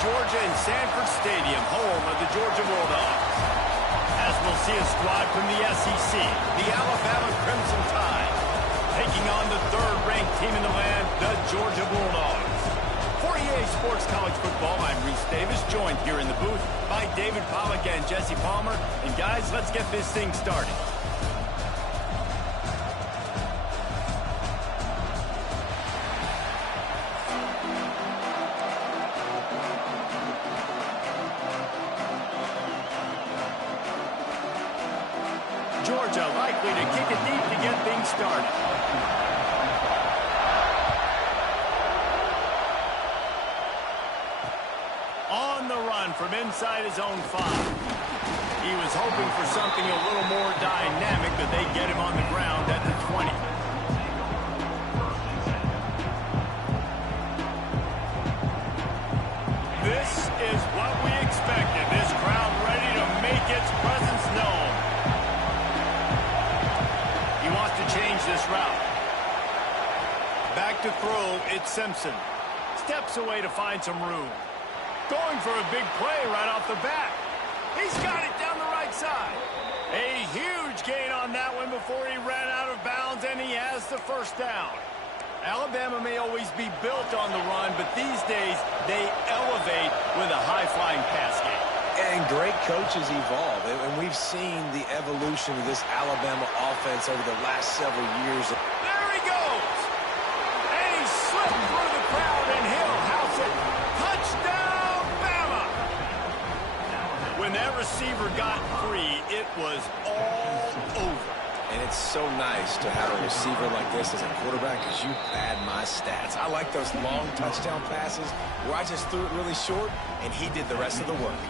Georgia in Sanford Stadium, home of the Georgia Bulldogs. As we'll see a squad from the SEC, the Alabama Crimson Tide, taking on the third-ranked team in the land, the Georgia Bulldogs. For EA Sports College Football, I'm Reese Davis, joined here in the booth by David Pollack and Jesse Palmer. And guys, let's get this thing started. Georgia likely to kick it deep to get things started. On the run from inside his own 5. He was hoping for something a little more dynamic, but they get him on the ground at the 20. This is what we expected. This crowd ready to make its presence known. He wants to change this route. Back to throw, it's Simpson. Steps away to find some room. Going for a big play right off the bat. He's got it down the right side. A huge gain on that one before he ran out of bounds, and he has the first down. Alabama may always be built on the run, but these days they elevate with a high-flying pass game. And great coaches evolve, and we've seen the evolution of this Alabama offense over the last several years. There he goes! And he slipped through the crowd, and he'll house it. Touchdown! When that receiver got free, it was all over. And it's so nice to have a receiver like this as a quarterback because you pad my stats. I like those long touchdown passes where I just threw it really short, and he did the rest of the work.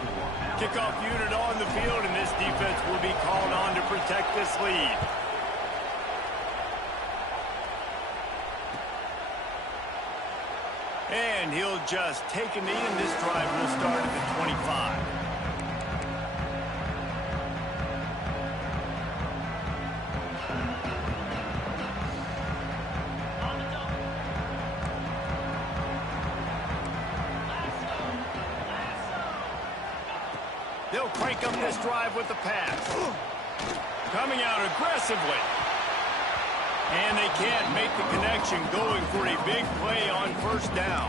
Kickoff unit on the field, and this defense will be called on to protect this lead. And he'll just take a knee, and this drive will start at the 25. They'll crank up this drive with the pass. Coming out aggressively. And they can't make the connection, going for a big play on first down.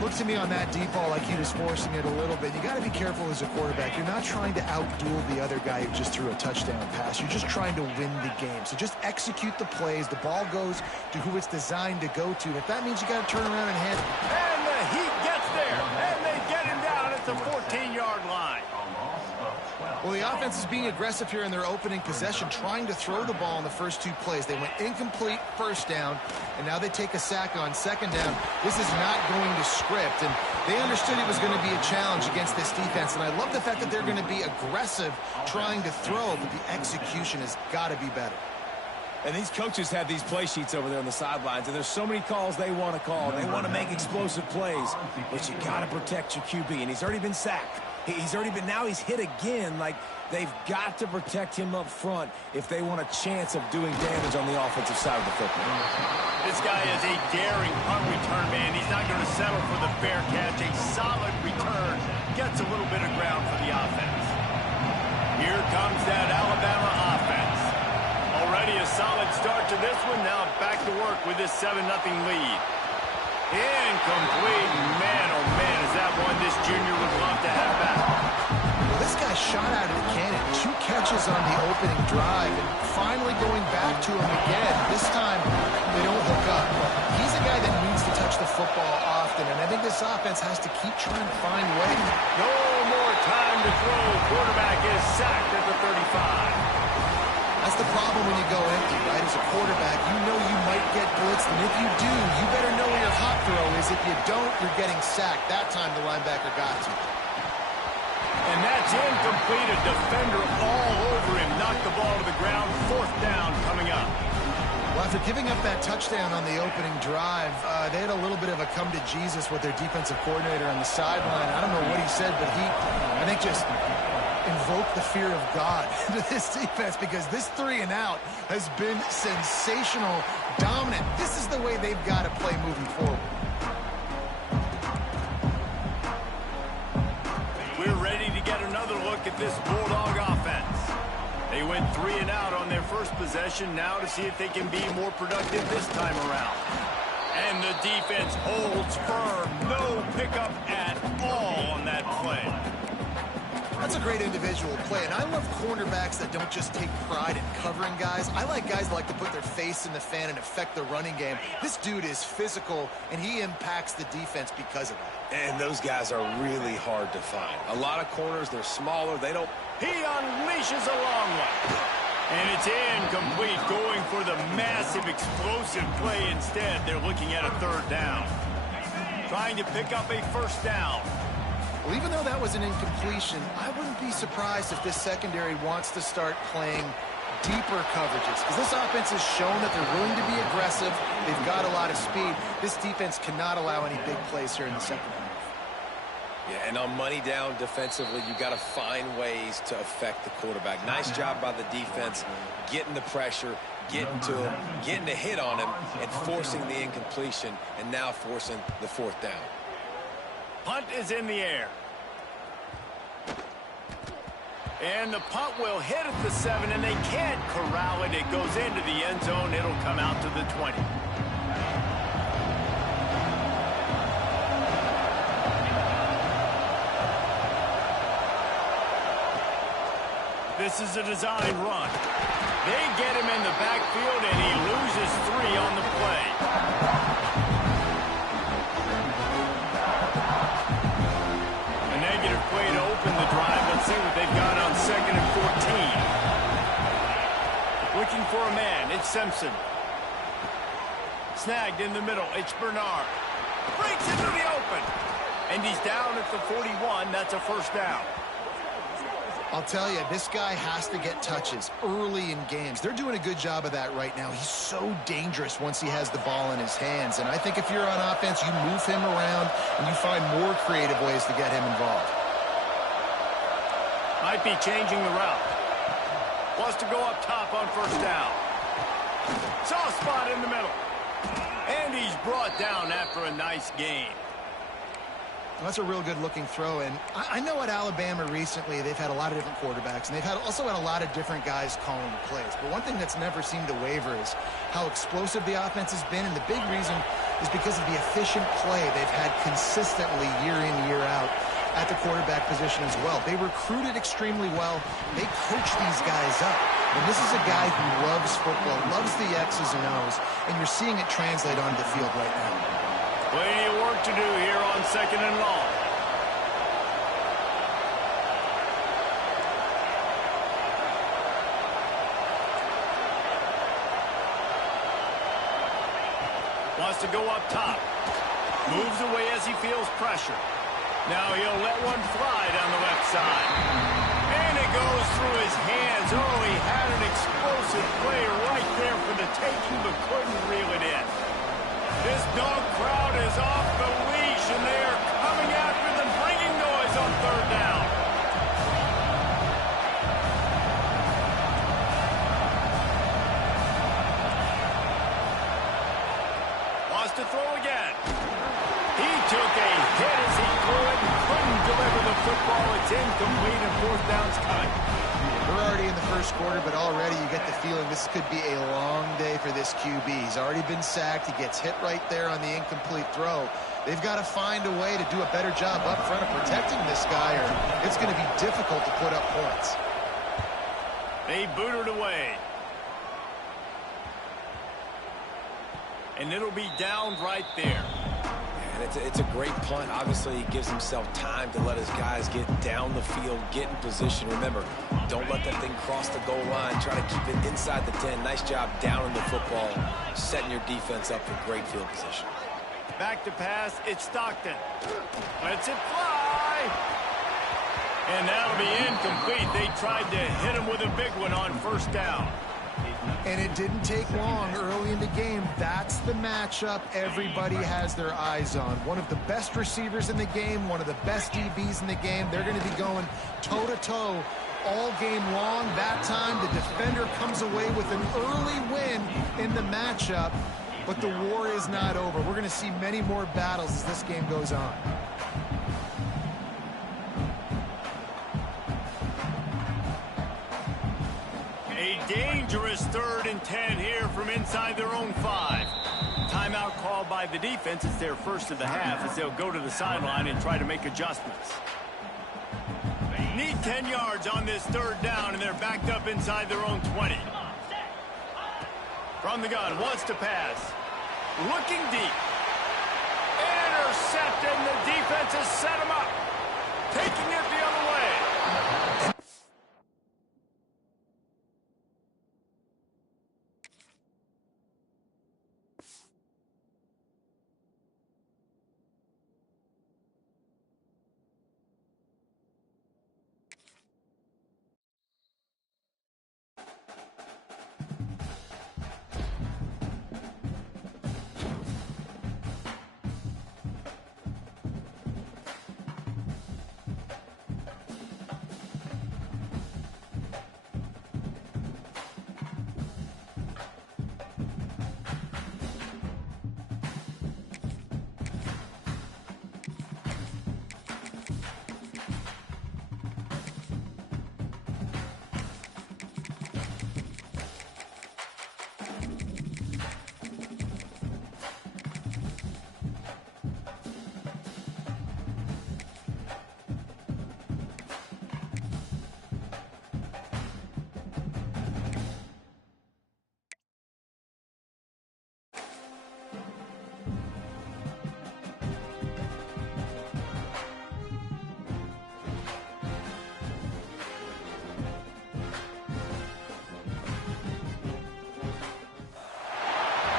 Looks to me on that deep ball like he was forcing it a little bit. You got to be careful as a quarterback. You're not trying to outduel the other guy who just threw a touchdown pass. You're just trying to win the game. So just execute the plays. The ball goes to who it's designed to go to. If that means you got to turn around and hand it. And the Heat gets there. And they get him down at the 14-yard line. Well, the offense is being aggressive here in their opening possession, trying to throw the ball in the first 2 plays. They went incomplete first down, and now they take a sack on second down. This is not going to script, and they understood it was going to be a challenge against this defense, and I love the fact that they're going to be aggressive trying to throw, but the execution has got to be better. And these coaches have these play sheets over there on the sidelines, and there's so many calls they want to call. They want to make explosive plays, but you got to protect your QB, and he's already been sacked. He's already been, now he's hit again. Like, they've got to protect him up front if they want a chance of doing damage on the offensive side of the football. This guy is a daring punt return man. He's not going to settle for the fair catch. A solid return gets a little bit of ground for the offense. Here comes that Alabama offense. Already a solid start to this one. Now back to work with this 7-0 lead. Incomplete. Man, oh man, is that one this junior would love to have back. Well, this guy shot out of the cannon. 2 catches on the opening drive, and finally going back to him again. This time, they don't hook up. He's a guy that needs to touch the football often, and I think this offense has to keep trying to find ways. No more time to throw. Quarterback is sacked at the 35. That's the problem when you go empty, right? As a quarterback, you know you might get blitzed, and if you do, you better know where your hot throw is. If you don't, you're getting sacked. That time the linebacker got to. And that's incomplete. A defender all over him. Knocked the ball to the ground. 4th down coming up. Well, after giving up that touchdown on the opening drive, they had a little bit of a come-to-Jesus with their defensive coordinator on the sideline. I don't know what he said, but he, I think, just invoke the fear of God into this defense, because this 3-and-out has been sensational, dominant. This is the way they've got to play moving forward. We're ready to get another look at this Bulldog offense. They went 3 and out on their first possession. Now to see if they can be more productive this time around. And the defense holds firm. No pickup at all on that play. That's a great individual play, and I love cornerbacks that don't just take pride in covering guys. I like guys that like to put their face in the fan and affect the running game. This dude is physical, and he impacts the defense because of that. And those guys are really hard to find. A lot of corners, they're smaller. They don't... He unleashes a long one. And it's incomplete, going for the massive explosive play instead. They're looking at a 3rd down. Trying to pick up a 1st down. Well, even though that was an incompletion, I wouldn't be surprised if this secondary wants to start playing deeper coverages, because this offense has shown that they're willing to be aggressive. They've got a lot of speed. This defense cannot allow any big plays here in the second half. Yeah, and on money down defensively, you got to find ways to affect the quarterback. Nice job by the defense, getting the pressure, getting to him, getting a hit on him, and forcing the incompletion, and now forcing the 4th down. Punt is in the air. And the punt will hit at the 7, and they can't corral it. It goes into the end zone. It'll come out to the 20. This is a design run. They get him in the backfield, and he loses 3 on the play. Way to open the drive. Let's see what they've got on 2nd and 14. Looking for a man. It's Simpson. Snagged in the middle. It's Bernard. Breaks into the open. And he's down at the 41. That's a 1st down. I'll tell you, this guy has to get touches early in games. They're doing a good job of that right now. He's so dangerous once he has the ball in his hands. And I think if you're on offense, you move him around and you find more creative ways to get him involved. Might be changing the route. Wants to go up top on 1st down. Soft spot in the middle. And he's brought down after a nice gain. That's a real good-looking throw. And I know at Alabama recently they've had a lot of different quarterbacks, and they've also had a lot of different guys calling the plays. But one thing that's never seemed to waver is how explosive the offense has been. And the big reason is because of the efficient play they've had consistently year in, year out at the quarterback position as well. They recruited extremely well. They coach these guys up. And this is a guy who loves football, loves the X's and O's, and you're seeing it translate onto the field right now. Plenty of work to do here on 2nd and long. Wants to go up top. Moves away as he feels pressure. Now he'll let one fly down the left side. And it goes through his hands. Oh, he had an explosive play right there for the taking, but couldn't reel it in. This dog crowd is off the leash, and they are coming after them, bringing noise on 3rd down. Wants to throw again. He took a hit as he threw it and couldn't deliver the football. It's incomplete, and 4th down's cut. We're already in the 1st quarter, but already you get the feeling this could be a long day for this QB. He's already been sacked. He gets hit right there on the incomplete throw. They've got to find a way to do a better job up front of protecting this guy, or it's going to be difficult to put up points. They boot it away. And it'll be down right there. And it's a great punt. Obviously, he gives himself time to let his guys get down the field, get in position. Remember, don't let that thing cross the goal line. Try to keep it inside the 10. Nice job down in the football, setting your defense up for great field position. Back to pass. It's Stockton. Lets it fly. And that'll be incomplete. They tried to hit him with a big one on 1st down. And it didn't take long early in the game. That's the matchup everybody has their eyes on. One of the best receivers in the game, one of the best DBs in the game. They're going to be going toe-to-toe all game long. That time, the defender comes away with an early win in the matchup. But the war is not over. We're going to see many more battles as this game goes on. dangerous 3rd and 10 here from inside their own 5. Timeout called by the defense. It's their first of the half as they'll go to the sideline and try to make adjustments. Need 10 yards on this 3rd down, and they're backed up inside their own 20. From the gun, wants to pass. Looking deep. Intercepted, and the defense has set him up. Taking it the other way.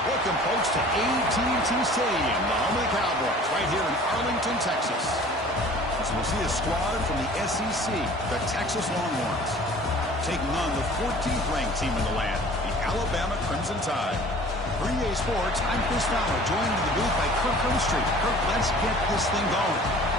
Welcome, folks, to AT&T Stadium, the home of the Cowboys, right here in Arlington, Texas. As we'll see a squad from the SEC, the Texas Longhorns, taking on the 14th-ranked team in the land, the Alabama Crimson Tide. For EA Sports, I'm Chris Fowler, joined in the booth by Kirk Herbstreit. Kirk, let's get this thing going.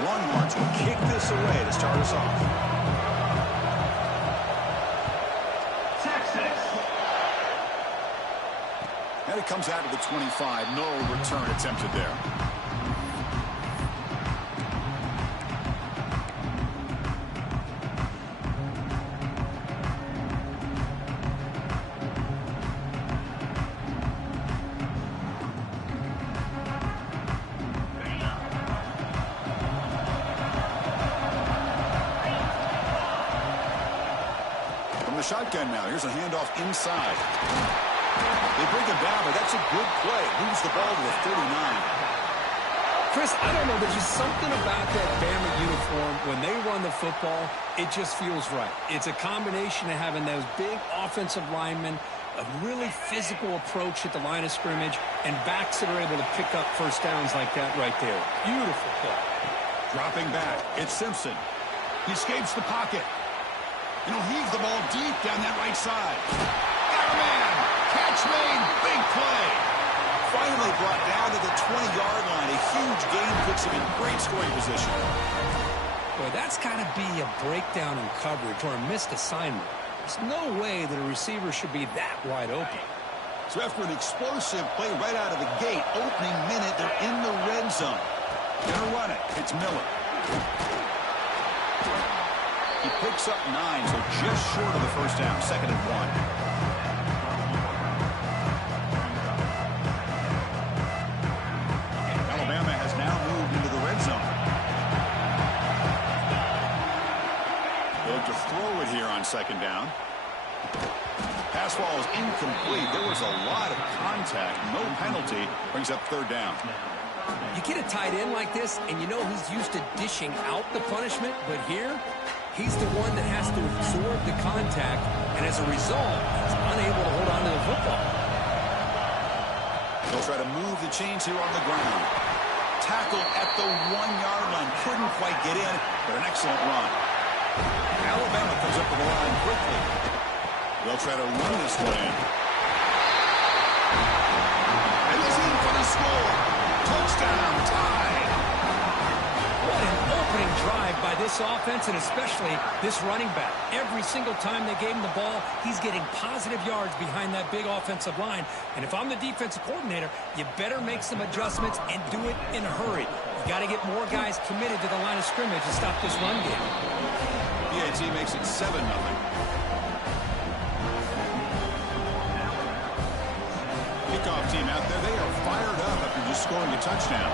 Longhorns will kick this away to start us off. Texas. And it comes out to the 25. No return attempted there. Shotgun now. Here's a handoff inside. They bring him down, but that's a good play. Moves the ball to the 39. Chris, I don't know. There's just something about that Bama uniform. When they run the football, it just feels right. It's a combination of having those big offensive linemen, a really physical approach at the line of scrimmage, and backs that are able to pick up first downs like that right there. Beautiful play. Dropping back. It's Simpson. He escapes the pocket. And he'll heave the ball deep down that right side. Got a man. Catch made. Big play. Finally brought down to the 20-yard line. A huge gain puts him in great scoring position. Boy, that's got to be a breakdown in coverage or a missed assignment. There's no way that a receiver should be that wide open. So after an explosive play right out of the gate, opening minute, they're in the red zone. Gonna run it. It's Miller. He picks up 9, so just short of the first down, 2nd and 1. Alabama has now moved into the red zone. They'll look to throw it here on 2nd down. Pass ball is incomplete. There was a lot of contact. No penalty. Brings up 3rd down. You get a tight end like this, and you know he's used to dishing out the punishment, but here, he's the one that has to absorb the contact, and as a result, he's unable to hold on to the football. They'll try to move the chains here on the ground. Tackle at the 1-yard line. Couldn't quite get in, but an excellent run. Alabama comes up with the line quickly. They'll try to run this one in. And he's in for the score. Touchdown, tied. What an opening drive by this offense, and especially this running back. Every single time they gave him the ball, he's getting positive yards behind that big offensive line. And if I'm the defensive coordinator, you better make some adjustments and do it in a hurry. You got to get more guys committed to the line of scrimmage to stop this run game. PAT makes it 7-0. Kickoff team out there, they are fired up after just scoring a touchdown.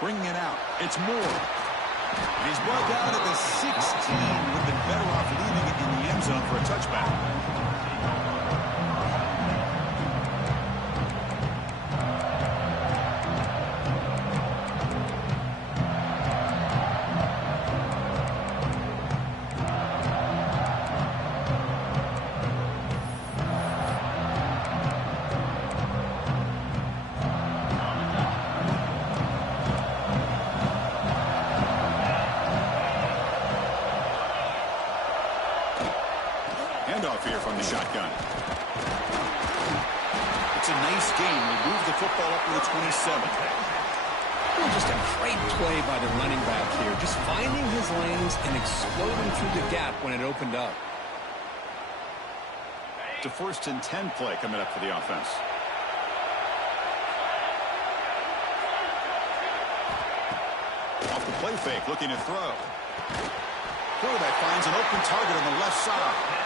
Bringing it out, it's Moore. And he's brought down at the 16. Would have been better off leaving it in the end zone for a touchback. Handoff here from the shotgun. It's a nice game. They move the football up to the 27. Well, just a great play by the running back here. Just finding his lanes and exploding through the gap when it opened up. It's a 1st and 10 play coming up for the offense. Off the play fake, looking to throw. Quarterback finds an open target on the left side.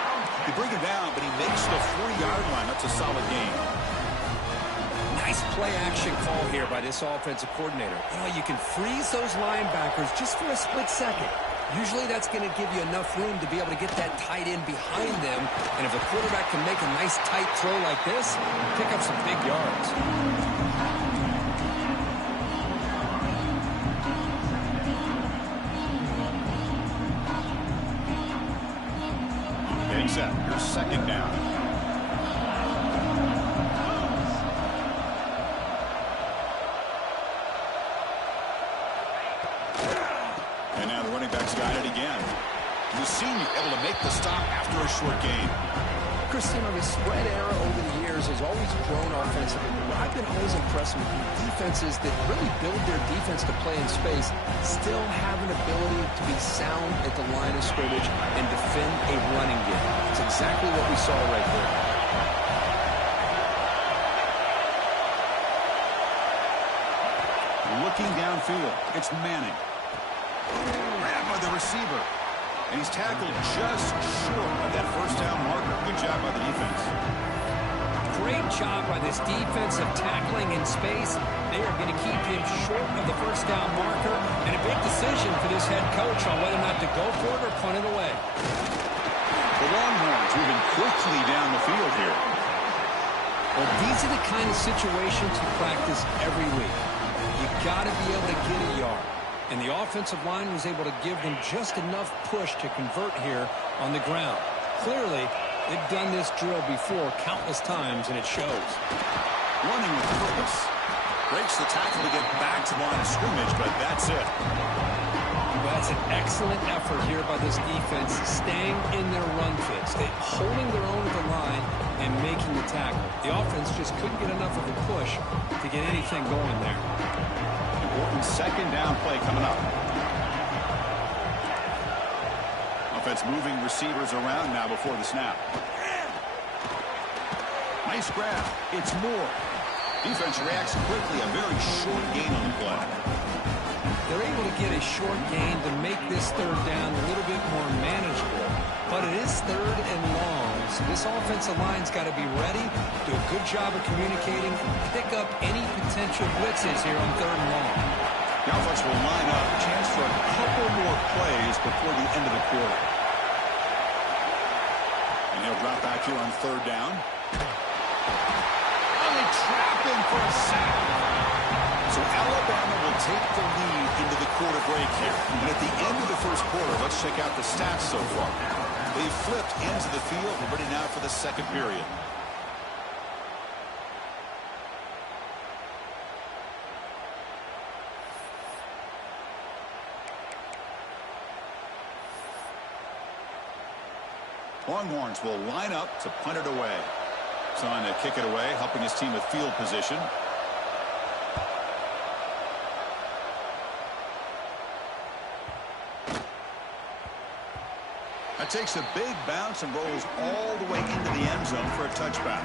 They bring him down, but he makes the 40-yard line. That's a solid game. Nice play-action call here by this offensive coordinator. You know, you can freeze those linebackers just for a split second. Usually that's going to give you enough room to be able to get that tight end behind them. And if a quarterback can make a nice tight throw like this, pick up some big yards. Set. Your 2nd down. And now the running back's got it again. The senior able to make the stop after a short gain. Chris, you know, the spread era over the years has always grown offensively. But I've been always impressed with defenses that really build their defense to play in space, still have an ability to be sound at the line of scrimmage and defend a running game. It's exactly what we saw right there. Looking downfield, it's Manning. Grabbed by the receiver. And he's tackled just short of that 1st down marker. Good job by the defense. Great job by this defense of tackling in space. They are going to keep him short of the 1st down marker. And a big decision for this head coach on whether or not to go for it or punt it away. The Longhorns moving quickly down the field here. Well, these are the kind of situations you practice every week. You got to be able to get a yard. And the offensive line was able to give them just enough push to convert here on the ground. Clearly, they've done this drill before countless times, and it shows. Running with purpose. Breaks the tackle to get back to the line of scrimmage, but that's it. Well, that's an excellent effort here by this defense, staying in their run fits. They're holding their own at the line and making the tackle. The offense just couldn't get enough of a push to get anything going there. Important 2nd down play coming up. Offense moving receivers around now before the snap. Nice grab. It's Moore. Defense reacts quickly. A very short gain on the play. They're able to get a short gain to make this 3rd down a little bit more manageable. But it is 3rd and long, so this offensive line's got to be ready, do a good job of communicating, and pick up any potential blitzes here on 3rd and long. The offense will line up. Chance for a couple more plays before the end of the quarter. And He'll drop back here on third down. And they trap him for a sack. So Alabama will take the lead into the quarter break here. And at the end of the first quarter, let's check out the stats so far. They've flipped ends of the field. We're ready now for the second period. Longhorns will line up to punt it away. Trying to kick it away, helping his team with field position. That takes a big bounce and rolls all the way into the end zone for a touchback.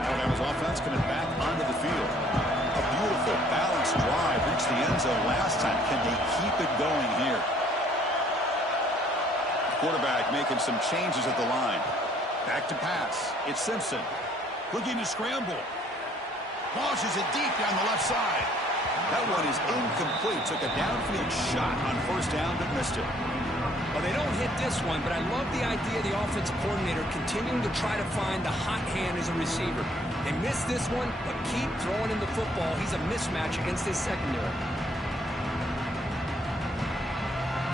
Alabama's offense coming back onto the field. A beautiful, balanced drive reached the end zone last time. Can they keep it going here? The quarterback making some changes at the line. Back to pass. It's Simpson. Looking to scramble. Launches it deep down the left side. That one is incomplete. Took a downfield shot on first down, but missed it. Well, they don't hit this one, but I love the idea of the offensive coordinator continuing to try to find the hot hand as a receiver. They missed this one, but keep throwing him the football. He's a mismatch against his secondary.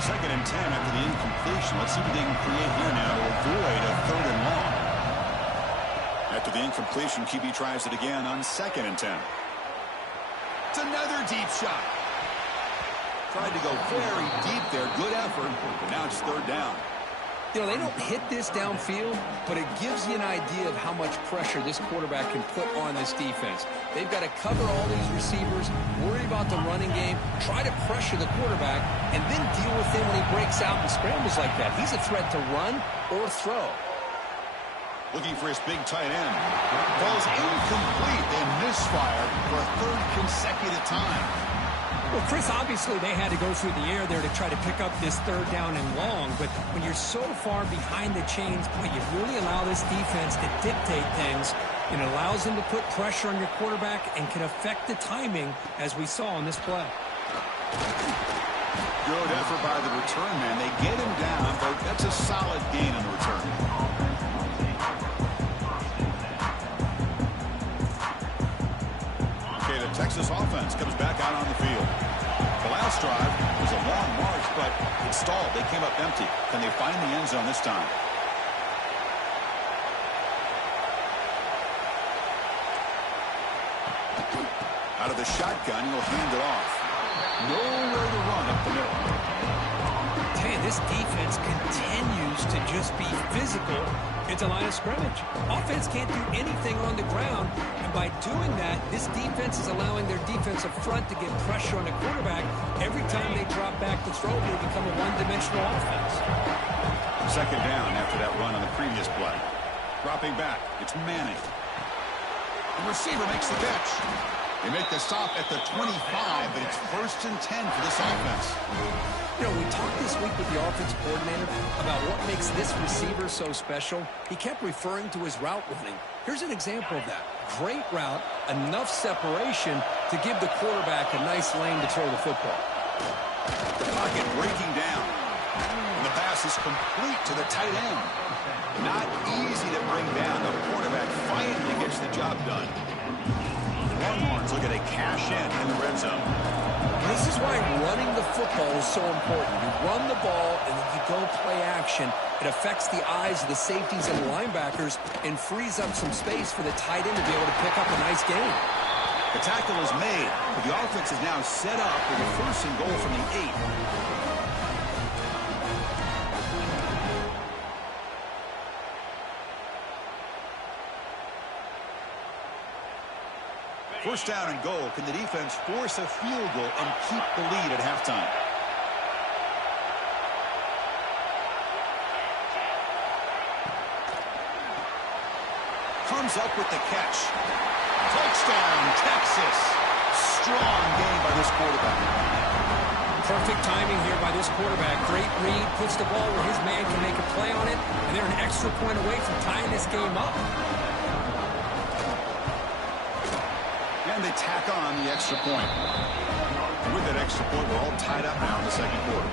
Second and 10 after the incompletion. Let's see what they can create here now to avoid a third and long. After the incompletion, QB tries it again on second and 10. It's another deep shot. Tried to go very deep there. Good effort. But now it's third down. You know, they don't hit this downfield, but it gives you an idea of how much pressure this quarterback can put on this defense. They've got to cover all these receivers, worry about the running game, try to pressure the quarterback, and then deal with him when he breaks out and scrambles like that. He's a threat to run or throw. Looking for his big tight end. Ball's incomplete. They misfire for a third consecutive time. Well, Chris, obviously they had to go through the air there to try to pick up this third down and long, but when you're so far behind the chains, boy, you really allow this defense to dictate things. It allows them to put pressure on your quarterback and can affect the timing, as we saw on this play. Good effort by the return man. They get him down, but that's a solid gain on the return. Texas offense comes back out on the field. The last drive was a long march, but it stalled. They came up empty. Can they find the end zone this time? Out of the shotgun, he'll hand it off. Nowhere to run up the middle. Hey, this defense continues to just be physical at the line of scrimmage. Offense can't do anything on the ground, and by doing that, this defense is allowing their defensive front to get pressure on the quarterback. Every time they drop back to throw, they become a one-dimensional offense. Second down after that run on the previous play. Dropping back, it's Manning. The receiver makes the catch. They make the stop at the 25, but it's 1st and 10 for this offense. You know, we talked this week with the offensive coordinator about what makes this receiver so special. He kept referring to his route running. Here's an example of that. Great route, enough separation to give the quarterback a nice lane to throw the football. The pocket breaking down. And the pass is complete to the tight end. Not easy to bring down. The quarterback finally gets the job done. Longhorns looking to cash in the red zone. This is why running the football is so important. You run the ball and then you go play action. It affects the eyes of the safeties and the linebackers and frees up some space for the tight end to be able to pick up a nice gain. The tackle is made, but the offense is now set up with a 1st and goal from the 8. First down and goal. Can the defense force a field goal and keep the lead at halftime? Comes up with the catch. Touchdown, Texas. Strong game by this quarterback. Perfect timing here by this quarterback. Great read, puts the ball where his man can make a play on it, and they're an extra point away from tying this game up. And they tack on the extra point. And with that extra point, we're all tied up now in the second quarter.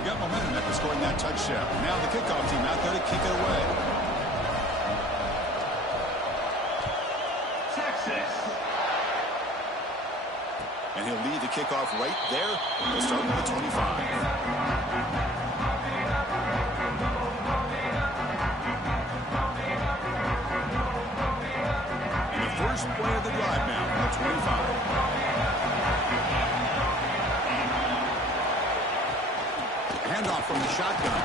You got momentum after scoring that touchdown. Now the kickoff team out there to kick it away. Texas. And he'll lead the kickoff right there. He'll start with the 25. First play of the drive now from the 25. Handoff from the shotgun.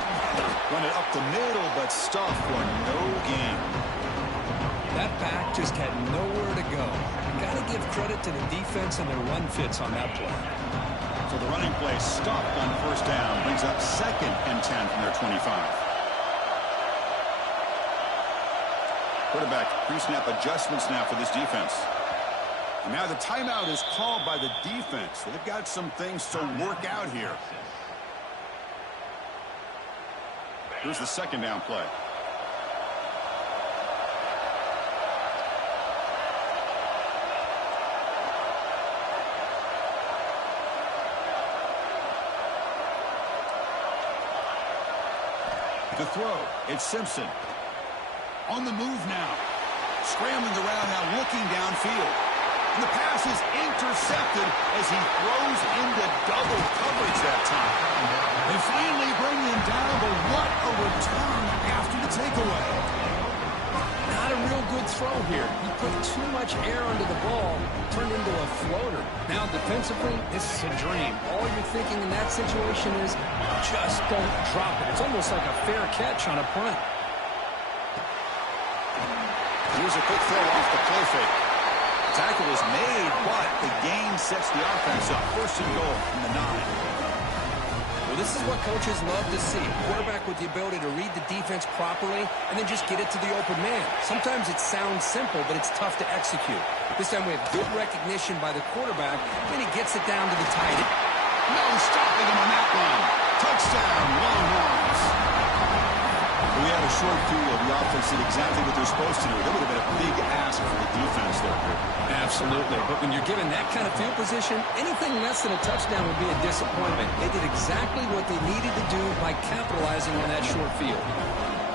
Run it up the middle, but stuffed for no gain. That back just had nowhere to go. Got to give credit to the defense and their run fits on that play. So the running play stuffed on first down brings up 2nd and 10 from their 25. Quarterback pre-snap adjustments now for this defense. And now the timeout is called by the defense. They've got some things to work out here. Here's the 2nd down play. The throw, it's Simpson. On the move now. Scrambling around now, looking downfield. And the pass is intercepted as he throws into double coverage that time. They finally bring him down, but what a return after the takeaway. Not a real good throw here. He put too much air under the ball, turned into a floater. Now defensively, this is a dream. All you're thinking in that situation is just don't drop it. It's almost like a fair catch on a punt. Here's a quick throw off the play fake. Tackle is made, but the gain sets the offense up. 1st and goal from the 9. Well, this is what coaches love to see. Quarterback with the ability to read the defense properly and then just get it to the open man. Sometimes it sounds simple, but it's tough to execute. This time we have good recognition by the quarterback, and he gets it down to the tight end. No stopping him on that one. Touchdown, Longhorns. We had a short view of the offense did exactly what they're supposed to do. That would have been a big ask for the defense there. Absolutely. But when you're given that kind of field position, anything less than a touchdown would be a disappointment. They did exactly what they needed to do by capitalizing on that short field.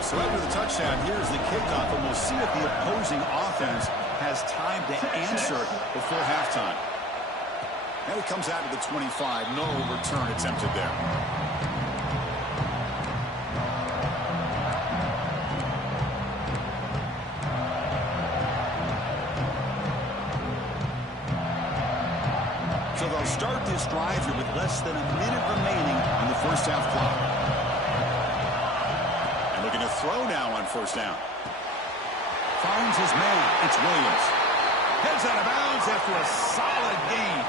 So after the touchdown, here's the kickoff, and we'll see if the opposing offense has time to answer before halftime. Now he comes out to the 25. No return attempted there. So they'll start this drive here with less than a minute remaining in the first half clock. And looking to throw now on first down. Finds his man. It's Williams. Heads out of bounds after a solid gain.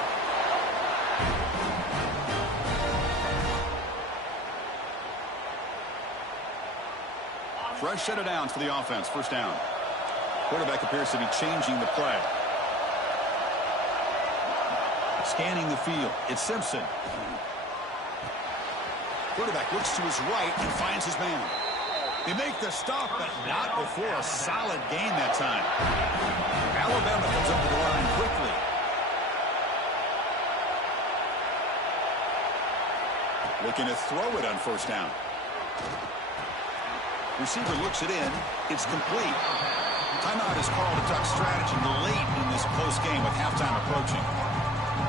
Fresh set of downs for the offense. First down. Quarterback appears to be changing the play. Scanning the field. It's Simpson. Quarterback looks to his right and finds his man. They make the stop, but not before a solid gain that time. Alabama comes up to the line quickly. Looking to throw it on first down. Receiver looks it in. It's complete. Timeout is called to talk strategy late in this close game with halftime approaching.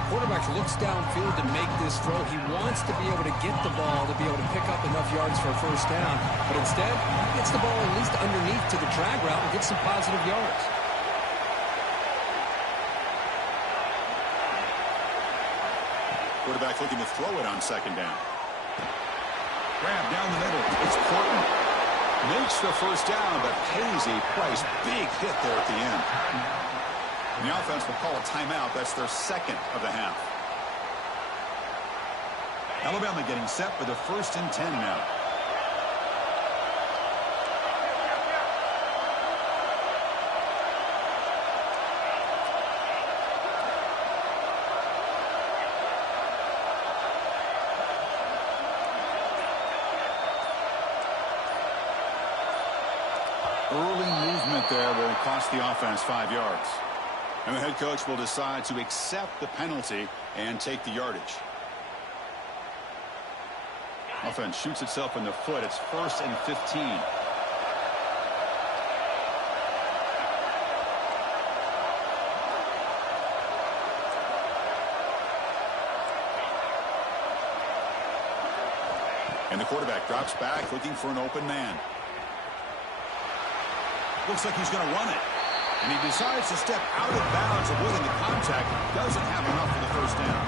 Quarterback looks downfield to make this throw. He wants to be able to get the ball to be able to pick up enough yards for a first down. But instead, he gets the ball at least underneath to the drag route and gets some positive yards. Quarterback looking to throw it on second down. Grab down the middle. It's Portland. Makes the first down, but pays a price. Big hit there at the end. And the offense will call a timeout. That's their 2nd of the half. Alabama getting set for the 1st and 10 now. Early movement there will cost the offense 5 yards. And the head coach will decide to accept the penalty and take the yardage. Offense shoots itself in the foot. It's 1st and 15. And the quarterback drops back looking for an open man. Looks like he's going to run it. And he decides to step out of bounds, avoiding the contact. Doesn't have enough for the first down.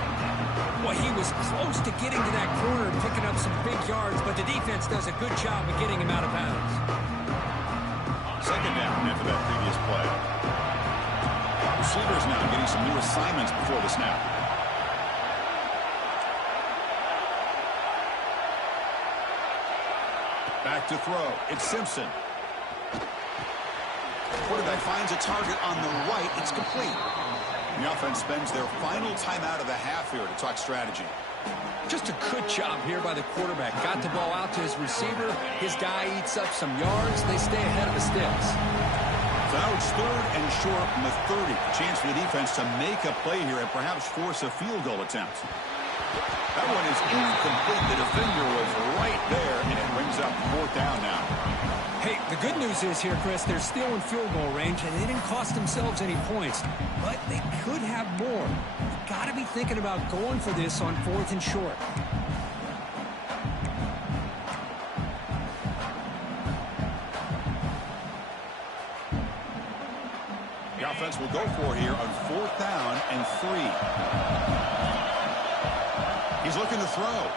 Well, he was close to getting to that corner and picking up some big yards, but the defense does a good job of getting him out of bounds. 2nd down after that previous play. Receivers now getting some new assignments before the snap. Back to throw. It's Simpson. Quarterback finds a target on the right. It's complete. The offense spends their final timeout of the half here to talk strategy. Just a good job here by the quarterback. Got the ball out to his receiver. His guy eats up some yards. They stay ahead of the sticks. So now it's 3rd and short from the 30. Chance for the defense to make a play here and perhaps force a field goal attempt. That one is incomplete. The defender was right there, and it brings up 4th down now. Hey, the good news is here, Chris, they're still in field goal range, and they didn't cost themselves any points. But they could have more. You've got to be thinking about going for this on 4th and short. The offense will go for here on 4th down and 3. He's looking to throw.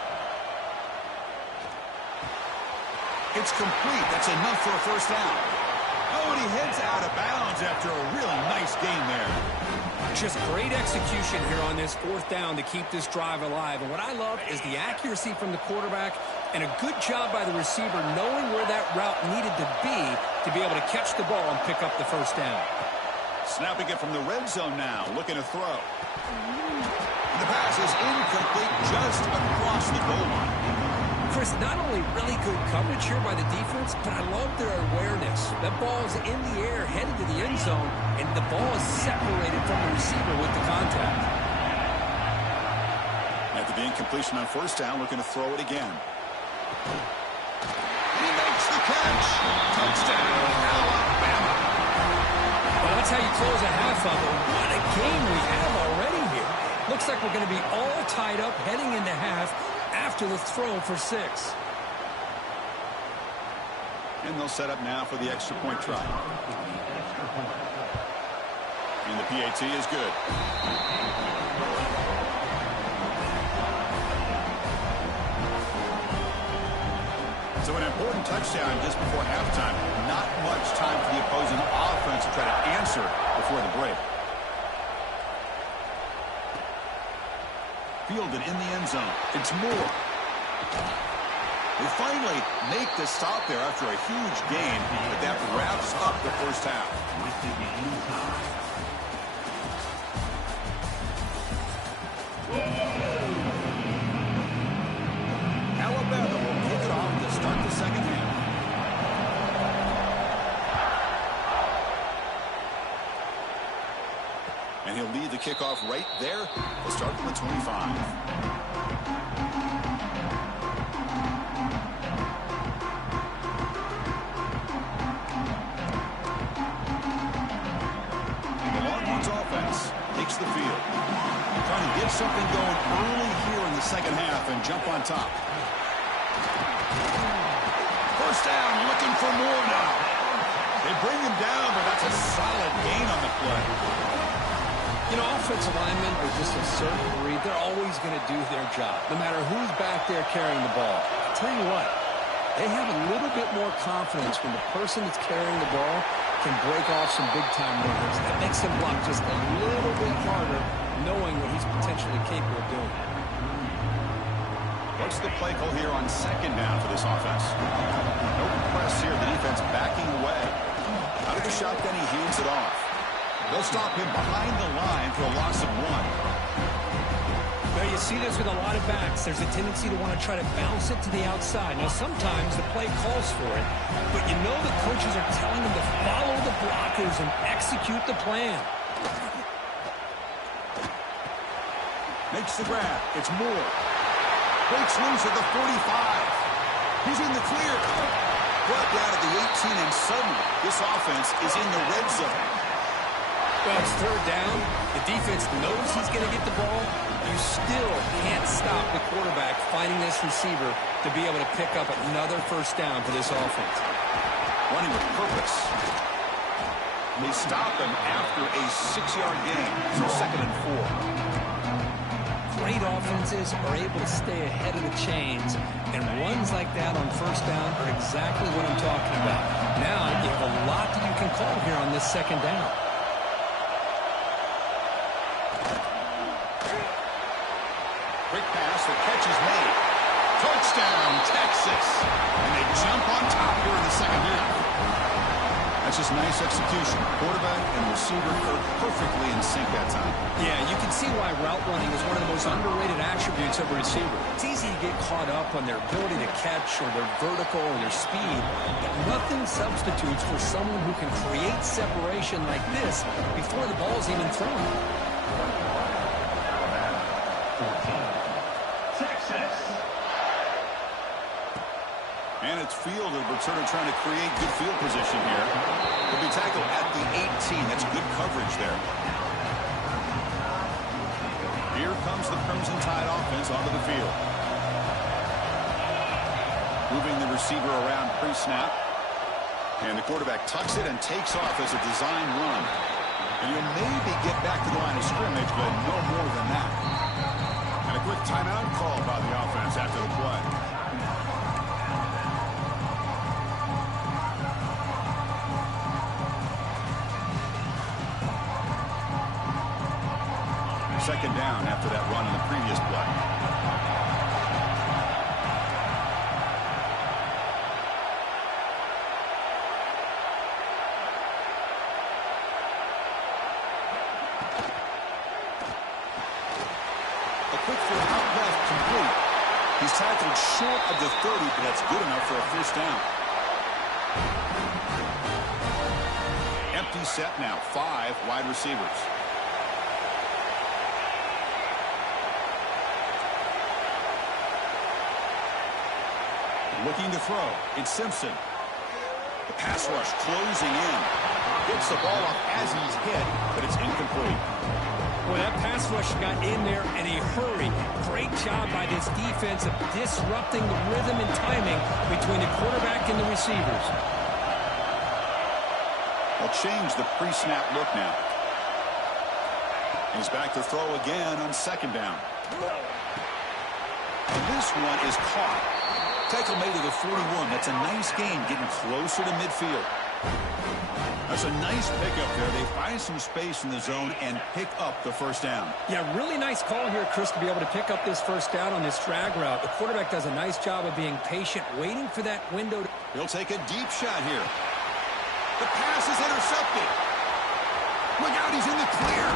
It's complete. That's enough for a first down. Oh, and he heads out of bounds after a really nice game there. Just great execution here on this 4th down to keep this drive alive. And what I love is the accuracy from the quarterback and a good job by the receiver knowing where that route needed to be able to catch the ball and pick up the first down. Snapping it from the red zone now, looking to throw. The pass is incomplete just across the goal line. Chris, not only really good coverage here by the defense, but I love their awareness. That ball is in the air, headed to the end zone, and the ball is separated from the receiver with the contact. After the incompletion on 1st down, looking to throw it again. He makes the catch. Touchdown, Alabama. Well, that's how you close a half of it. What a game we have already here. Looks like we're going to be all tied up heading into half after the throw for 6. And they'll set up now for the extra point try. And the PAT is good. So an important touchdown just before halftime. Not much time for the opposing offense to try to answer before the break. Fielded in the end zone. It's Moore. They finally make the stop there after a huge gain, but that wraps up the first half. Alabama will kick it off to start the second half. And he'll lead the kickoff right there. We'll start from the 25. And the Longhorns offense takes the field. Trying to get something going early here in the second half and jump on top. First down, looking for more now. They bring him down, but that's a solid gain on the play. You know, offensive linemen are just a certain breed. They're always going to do their job, no matter who's back there carrying the ball. I'll tell you what, they have a little bit more confidence when the person that's carrying the ball can break off some big-time runs. That makes them block just a little bit harder, knowing what he's potentially capable of doing. What's the play call here on second down for this offense? No press here. The defense backing away. Out of the shotgun, he hands it off. They'll stop him behind the line for a loss of 1. Well, you see this with a lot of backs. There's a tendency to want to try to bounce it to the outside. Now, sometimes the play calls for it, but you know the coaches are telling them to follow the blockers and execute the plan. Makes the grab. It's Moore. Breaks loose at the 45. He's in the clear. Brought down at the 18, and suddenly this offense is in the red zone. Well, it's third down. The defense knows he's going to get the ball. You still can't stop the quarterback finding this receiver to be able to pick up another first down for this offense. Running with purpose. They stop him after a 6-yard gain. So 2nd and 4. Great offenses are able to stay ahead of the chains, and runs like that on first down are exactly what I'm talking about. Now you have a lot that you can call here on this 2nd down. Quick pass, the catch is made. Touchdown, Texas. And they jump on top here in the second half. That's just nice execution. Quarterback and receiver are perfectly in sync that time. Yeah, you can see why route running is one of the most underrated attributes of a receiver. It's easy to get caught up on their ability to catch or their vertical or their speed, but nothing substitutes for someone who can create separation like this before the ball's even thrown. And it's field of Returner trying to create good field position here. He'll be tackled at the 18. That's good coverage there. Here comes the Crimson Tide offense onto the field. Moving the receiver around pre-snap. And the quarterback tucks it and takes off as a design run. And he'll maybe get back to the line of scrimmage, but no more than that. And a quick timeout call by the offense after the play. Second down after that run in the previous play. A quick throw out left, complete. He's tackled short of the 30, but that's good enough for a first down. Empty set now, 5 wide receivers. Looking to throw. It's Simpson. The pass rush closing in. Gets the ball off as he's hit, but it's incomplete. Well, that pass rush got in there in a hurry. Great job by this defense of disrupting the rhythm and timing between the quarterback and the receivers. They'll change the pre-snap look now. He's back to throw again on second down. And this one is caught. Tackle made to the 41. That's a nice gain, getting closer to midfield. That's a nice pickup there. They find some space in the zone and pick up the first down. Yeah, really nice call here, Chris, to be able to pick up this first down on this drag route. The quarterback does a nice job of being patient, waiting for that window. He'll take a deep shot here. The pass is intercepted. Look out, he's in the clear.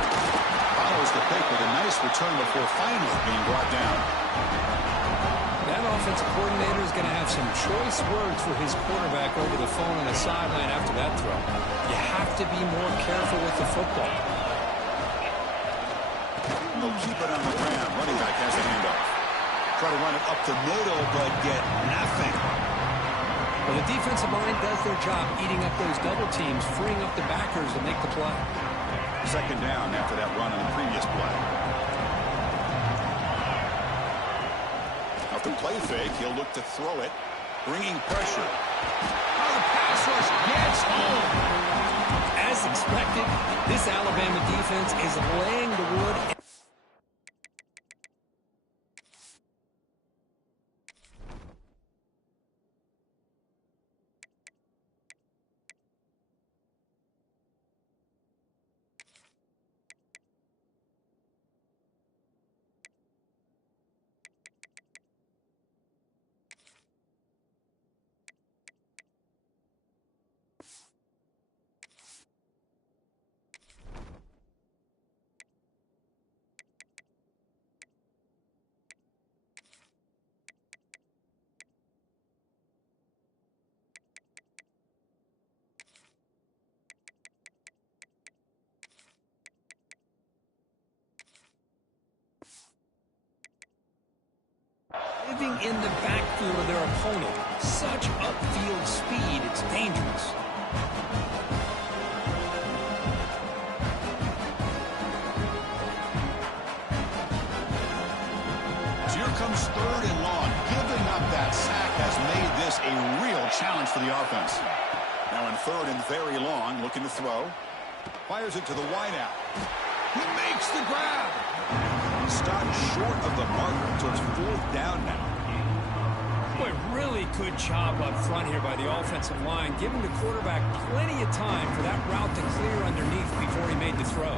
Follows the pick with a nice return before finally being brought down. That offensive coordinator is going to have some choice words for his quarterback over the phone on the sideline after that throw. You have to be more careful with the football. They'll keep it on the ground. Running back has the handoff. Try to run it up the middle, but get nothing. Well, the defensive line does their job eating up those double teams, freeing up the backers to make the play. Second down after that run in the previous play. After play fake, he'll look to throw it, bringing pressure. Oh, the pass rush gets home. As expected, this Alabama defense is laying the wood. living in the backfield of their opponent. Such upfield speed, it's dangerous. So here comes 3rd and long. Giving up that sack has made this a real challenge for the offense. Now in 3rd and very long, looking to throw. Fires it to the wideout. He makes the grab. Stopped short of the marker, so it's 4th down now. Boy, really good job up front here by the offensive line, giving the quarterback plenty of time for that route to clear underneath before he made the throw.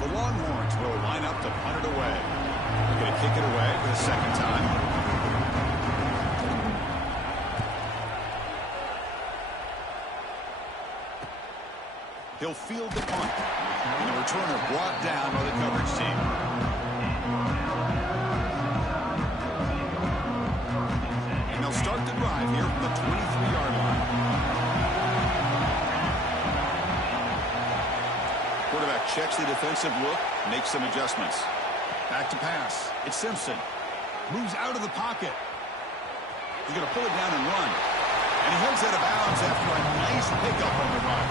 The Longhorns will line up to punt it away. They're going to kick it away for the 2nd time. He'll field the punt. And the returner brought down by the coverage team. And they'll start the drive here from the 23-yard line. Quarterback checks the defensive look, makes some adjustments. Back to pass. It's Simpson. Moves out of the pocket. He's going to pull it down and run. And he heads out of bounds after a nice pickup on the run.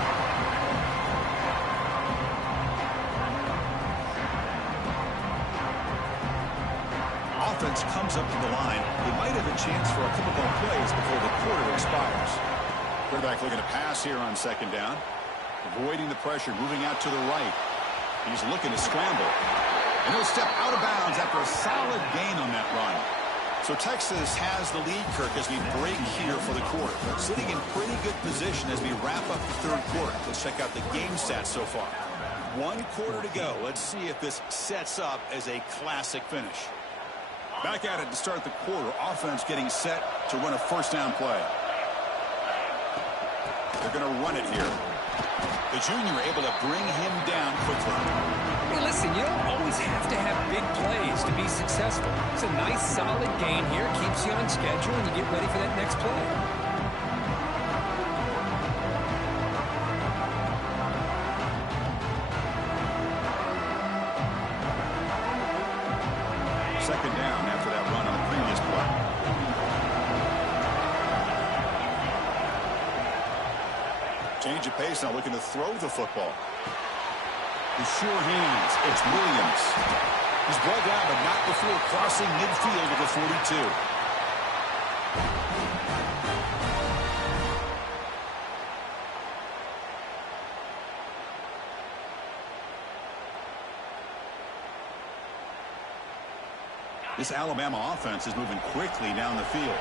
Offense comes up to the line. They might have a chance for a couple more plays before the quarter expires. Quarterback looking to pass here on 2nd down. Avoiding the pressure, moving out to the right. He's looking to scramble. And he'll step out of bounds after a solid gain on that run. So Texas has the lead, Kirk, as we break here for the quarter. Sitting in pretty good position as we wrap up the 3rd quarter. Let's check out the game stats so far. 1 quarter to go. Let's see if this sets up as a classic finish. Back at it to start the quarter. Offense getting set to run a 1st down play. They're going to run it here. The junior able to bring him down quickly. Hey, listen, you don't always have to have big plays to be successful. It's a nice, solid gain here. Keeps you on schedule, and you get ready for that next play. Second down after that run on the previous play. Change of pace now, looking to throw the football. With sure hands, it's Williams. He's brought down, but not before crossing midfield of the 42. This Alabama offense is moving quickly down the field.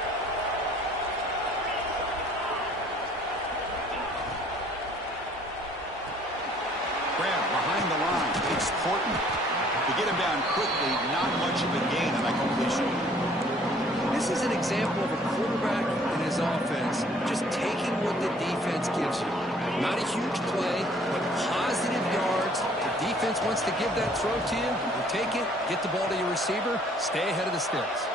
Grab behind the line. It's Horton. To get him down quickly, not much of a gain on that completion. This is an example of a quarterback and his offense just taking what the defense gives you. Not a huge play, but positive yards. The defense wants to give that throw to you. You take it, get the ball to your receiver, stay ahead of the sticks.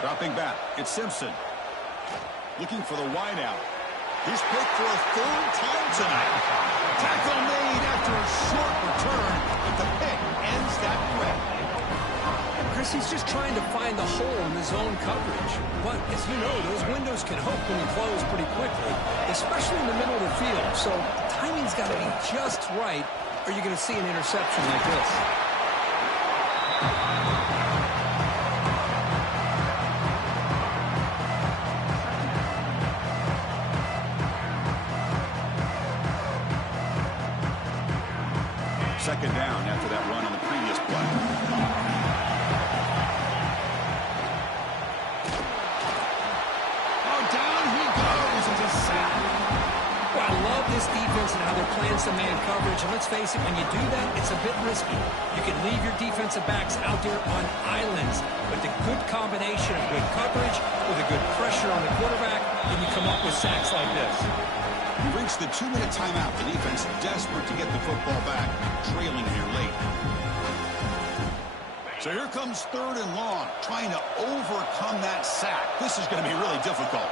Dropping back, it's Simpson. Looking for the wideout. He's picked for a 3rd time tonight. Tackle made after a short return, but the pick ends that threat. Chris, he's just trying to find the hole in his own coverage. But, as you know, those windows can open and close pretty quickly, especially in the middle of the field. So the timing's got to be just right, or you're going to see an interception like this. Second down after that run on the previous play. Oh, down he goes. It's a sack. Well, I love this defense and how they're playing some man coverage. And let's face it, when you do that, it's a bit risky. You can leave your defensive backs out there on islands. But the good combination of good coverage with a good pressure on the quarterback, and you come up with sacks like this. We reached the 2-minute timeout. The defense desperate to get the football back, trailing here late. So here comes 3rd and long, trying to overcome that sack. This is going to be really difficult.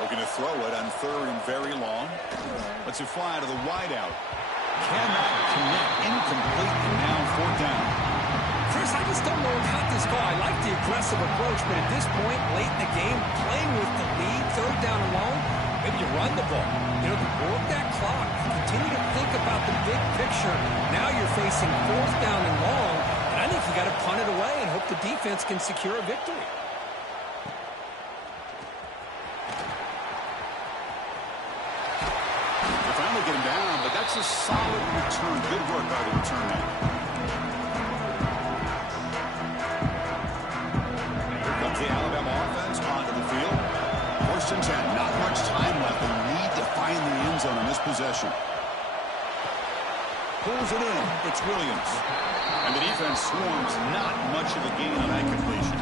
Looking to throw it on 3rd and very long. Let's it fly to the wideout. Cannot connect. Incomplete, and now fourth down. Chris, I just don't know about this call. I like the aggressive approach, but at this point, late in the game, playing with the lead, third down and long, maybe you run the ball. You know, work that clock. Continue to think about the big picture. Now you're facing fourth down and long, and I think you got to punt it away and hope the defense can secure a victory. They finally get him down, but that's a solid return. Good work by the return man. Here comes the Alabama offense onto the field. First and 10. Not much time left. They need to find the end zone on this possession. Pulls it in. It's Williams. And the defense swarms. Not much of a gain on that completion.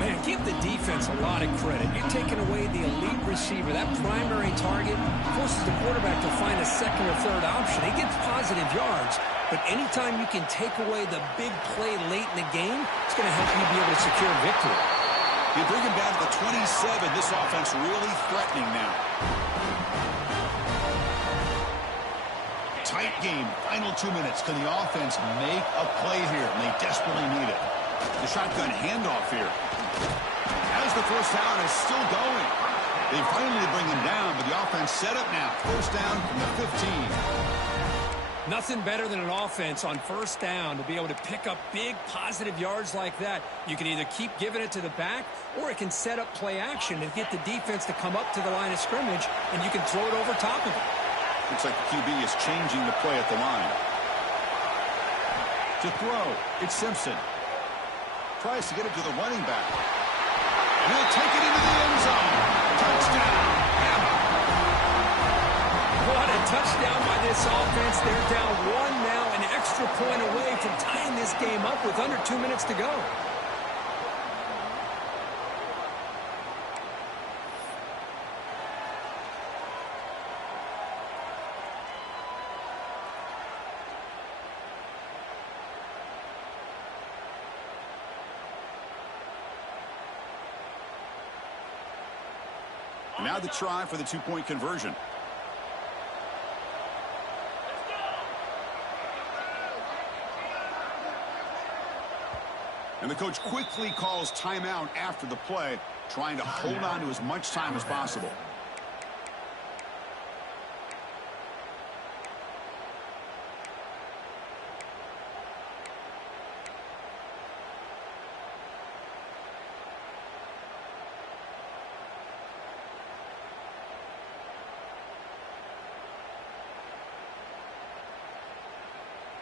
Man, give the defense a lot of credit. You're taking away the elite receiver. That primary target forces the quarterback to find a second or third option. He gets positive yards, but anytime you can take away the big play late in the game, it's going to help you be able to secure victory. You bring him down to the 27. This offense really threatening now. Tight game. Final 2 minutes. Can the offense make a play here? And they desperately need it. The shotgun handoff here. As the first down is still going. They finally bring him down, but the offense set up now. First down from the 15. Nothing better than an offense on first down to be able to pick up big positive yards like that. You can either keep giving it to the back, or it can set up play action and get the defense to come up to the line of scrimmage, and you can throw it over top of it. Looks like the QB is changing the play at the line. To throw, it's Simpson. Tries to get it to the running back. And he'll take it into the end zone. Touchdown, Bama. What a touchdown by this offense. They're down one now, an extra point away from tying this game up with under 2 minutes to go. Now the try for the two-point conversion. And the coach quickly calls timeout after the play, trying to hold on to as much time as possible.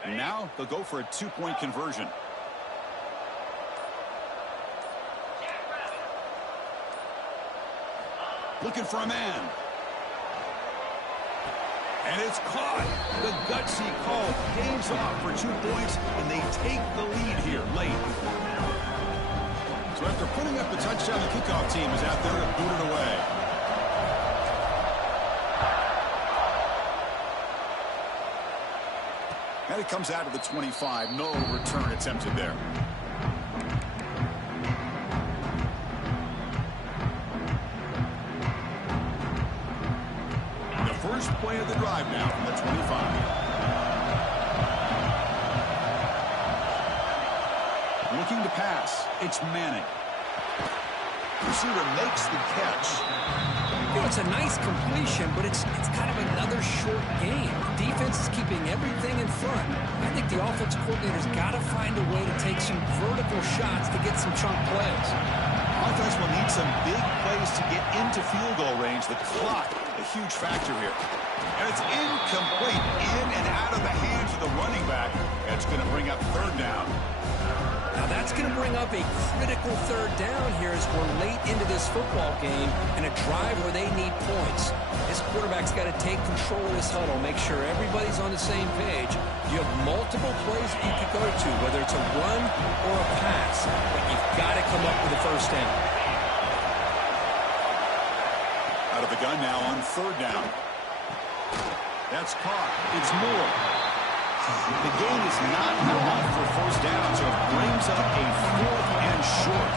And now they'll go for a two-point conversion. Looking for a man. And it's caught. The gutsy call pays off for 2 points, and they take the lead here late. So after putting up the touchdown, the kickoff team is out there to boot it away. And it comes out of the 25. No return attempted there. The first play of the drive now from the 25. Looking to pass. It's Manning. Receiver makes the catch. You know, it's a nice completion, but it's kind of another short game. The defense is keeping everything in front. I think the offensive coordinator's got to find a way to take some vertical shots to get some chunk plays. Offense will need some big plays to get into field goal range. The clock, a huge factor here. And it's incomplete. In and out of the hands of the running back. That's going to bring up third down. Now that's going to bring up a critical third down here as we're late into this football game in a drive where they need points. This quarterback's got to take control of this huddle, make sure everybody's on the same page. You have multiple plays that you could go to, whether it's a run or a pass, but you've got to come up with a first down. Out of the gun now on third down. That's caught. It's Moore. The gain is not enough for first down, so it brings up a fourth and short.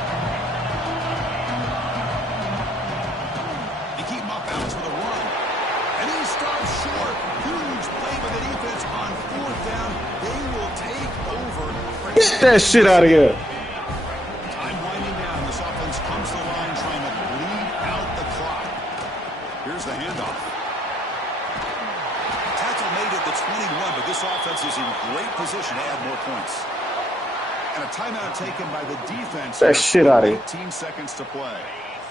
You keep him off balance with a run. And he stops short. Huge play by the that shit out of here. Time winding down. This offense comes to the line trying to bleed out the clock. Here's the handoff. Tackle made at the 21, but this offense is in great position to add more points. And a timeout taken by the defense. That shit out of here. 18 seconds to play.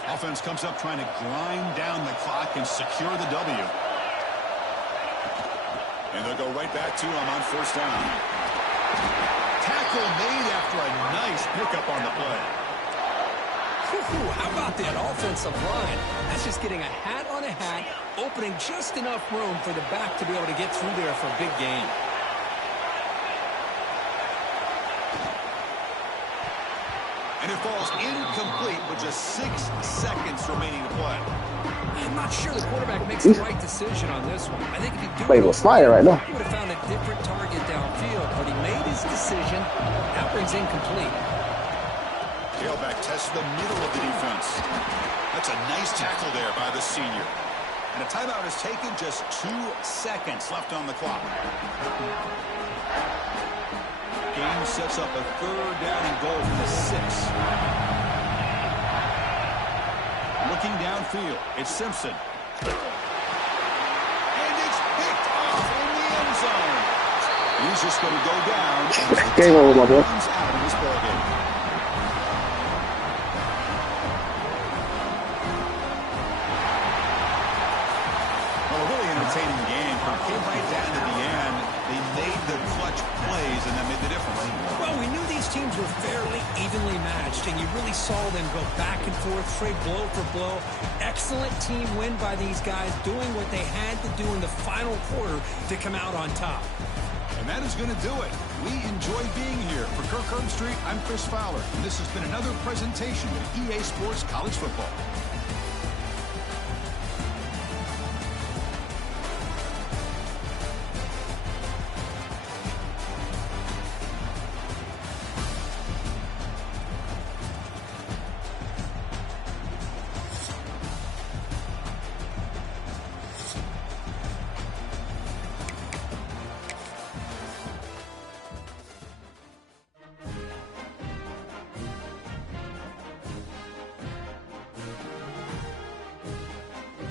Offense comes up trying to grind down the clock and secure the W. And they'll go right back to him on first down. Tackle made after a nice pickup on the play. How about that offensive line? That's just getting a hat on a hat, opening just enough room for the back to be able to get through there for a big gain. And it falls incomplete with just 6 seconds remaining to play. I'm not sure the quarterback makes the right decision on this one. I think if he Play with fire right now. he would have found a different target downfield, but he made his decision. That brings incomplete. Tailback tests the middle of the defense. That's a nice tackle there by the senior. And a timeout is taken, just 2 seconds left on the clock. Game sets up a 3rd down and goal from the 6. Looking downfield, it's Simpson. And it's picked off in the end zone. He's just going to go down. Game over, my boy. Runs out of this ballgame. Well, a really entertaining game. Came right down to the end. They made the clutch plays and that made the difference. Well, we knew these teams were fairly evenly matched, and you really saw them go back and forth, trade blow for blow. Excellent team win by these guys, doing what they had to do in the final quarter to come out on top. And that is going to do it. We enjoyed being here. For Kirk Herbstreit, I'm Chris Fowler, and this has been another presentation of EA Sports College Football.